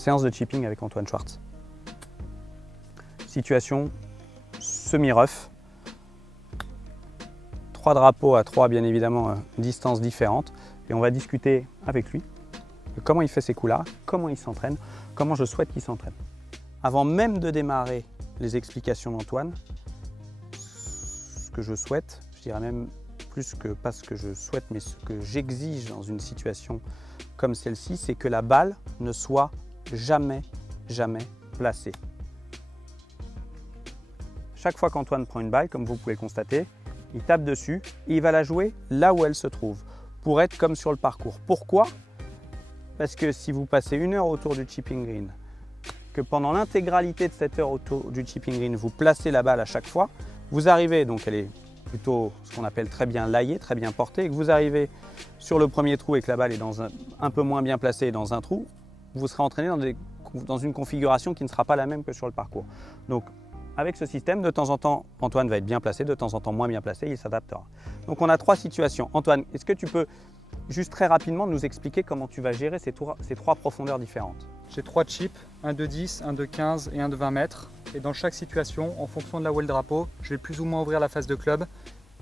Séance de chipping avec Antoine Schwartz. Situation semi-rough. 3 drapeaux à 3 bien évidemment distances différentes. Et on va discuter avec lui de comment il fait ses coups là, comment il s'entraîne, comment je souhaite qu'il s'entraîne. Avant même de démarrer les explications d'Antoine, ce que je souhaite, je dirais même plus que pas ce que je souhaite, mais ce que j'exige dans une situation comme celle-ci, c'est que la balle ne soit jamais placée. Chaque fois qu'Antoine prend une balle, comme vous pouvez le constater, il tape dessus et il va la jouer là où elle se trouve, pour être comme sur le parcours. Pourquoi? Parce que si vous passez 1 heure autour du chipping green, que pendant l'intégralité de cette heure autour du chipping green, vous placez la balle à chaque fois, vous arrivez, donc elle est plutôt ce qu'on appelle très bien laillée, très bien portée, et que vous arrivez sur le premier trou et que la balle est un peu moins bien placée dans un trou, vous serez entraîné dans une configuration qui ne sera pas la même que sur le parcours. Donc avec ce système, de temps en temps, Antoine va être bien placé, de temps en temps moins bien placé, il s'adaptera. Donc on a 3 situations. Antoine, est-ce que tu peux juste très rapidement nous expliquer comment tu vas gérer ces 3 profondeurs différentes? J'ai 3 chips, un de 10, un de 15 et un de 20 mètres. Et dans chaque situation, en fonction de là où est le drapeau, je vais plus ou moins ouvrir la face de club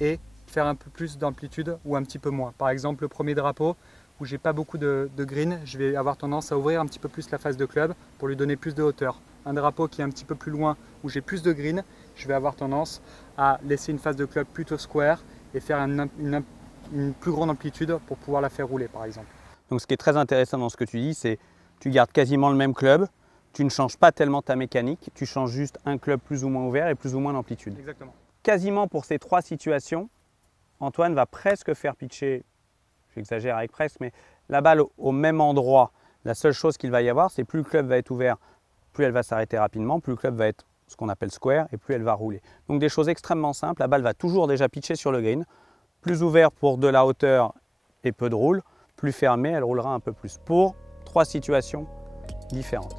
et faire un peu plus d'amplitude ou un petit peu moins. Par exemple, le premier drapeau où j'ai pas beaucoup de green, je vais avoir tendance à ouvrir un petit peu plus la face de club pour lui donner plus de hauteur. Un drapeau qui est un petit peu plus loin où j'ai plus de green, je vais avoir tendance à laisser une face de club plutôt square et faire une plus grande amplitude pour pouvoir la faire rouler par exemple. Donc ce qui est très intéressant dans ce que tu dis, c'est tu gardes quasiment le même club, tu ne changes pas tellement ta mécanique, tu changes juste un club plus ou moins ouvert et plus ou moins d'amplitude. Exactement. Quasiment pour ces 3 situations, Antoine va presque faire pitcher, j'exagère avec presque, mais la balle au même endroit. La seule chose qu'il va y avoir, c'est plus le club va être ouvert, plus elle va s'arrêter rapidement, plus le club va être ce qu'on appelle square et plus elle va rouler. Donc des choses extrêmement simples, la balle va toujours déjà pitcher sur le green, plus ouvert pour de la hauteur et peu de roule, plus fermé, elle roulera un peu plus. Pour 3 situations différentes.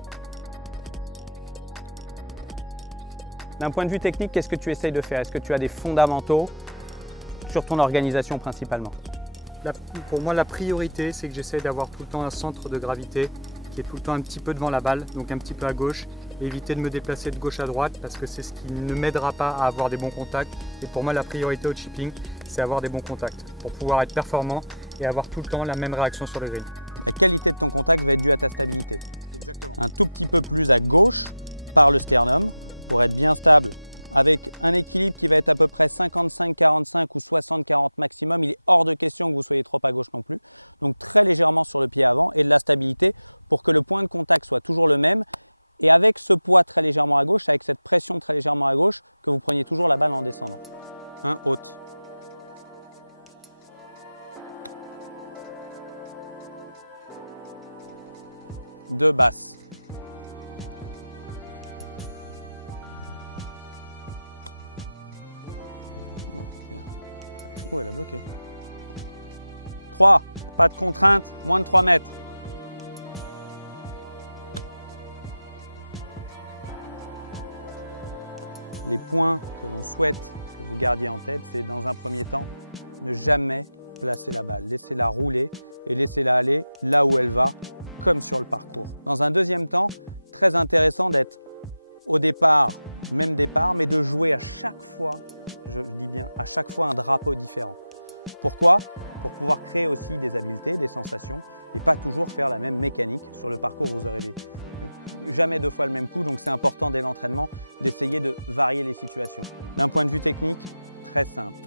D'un point de vue technique, qu'est-ce que tu essayes de faire? Est-ce que tu as des fondamentaux sur ton organisation principalement? Pour moi, la priorité, c'est que j'essaie d'avoir tout le temps un centre de gravité qui est tout le temps un petit peu devant la balle, donc un petit peu à gauche, et éviter de me déplacer de gauche à droite parce que c'est ce qui ne m'aidera pas à avoir des bons contacts. Et pour moi, la priorité au chipping, c'est avoir des bons contacts pour pouvoir être performant et avoir tout le temps la même réaction sur le green. La qualité de ton contact va être due à ta stabilité. Exactement. Un tout petit peu plus à gauche par le sternum pour être bien stable avec un équilibre qui va être à peu près 55-45 ou 60-40 maximum. Il est hors de question que vous soyez trop à gauche non plus. Donc très légèrement sur le pied avant et de la stabilité pour que le point de contact soit toujours le même. Et avec ce poids très légèrement à gauche, avec cette pression très légèrement à gauche, que vous preniez toujours la balle en descendant. 1 haute. Deux basse. Oh, elle a bloqué. 3, pas de contrainte, moins de 3 mètres. Les points que l'on souhaite que vous gardiez en tête, c'est dans un premier temps, ne jamais placer la balle. Laissez-la rouler et laissez-la aller là où elle va, comme sur le parcours. Dans un deuxième temps, très intéressant d'être au départ, même départ, mais de jouer à chaque fois, je dis bien à chaque fois un drapeau différent. Pourquoi? Pour pouvoir créer aussi des habiletés, des sensations et pas toujours faire la même mécanique. Sur le parcours, vous aurez jamais 2 fois le même coup, donc c'est important dès l'entraînement d'essayer de varier les situations. D'un point de vue technique, très simple.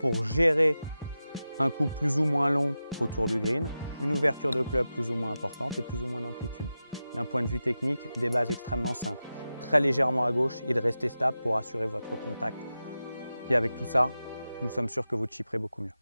Pour gérer un coup plus ou moins long autour du green, une ouverture de club plus ou moins importante et plus ou moins d'amplitude. D'un point de vue technique, des bases extrêmement simples. Très légèrement à gauche et de rester stable pour assurer votre contact. Et avec tout ça, nous sommes sûrs que vous chipperez beaucoup mieux.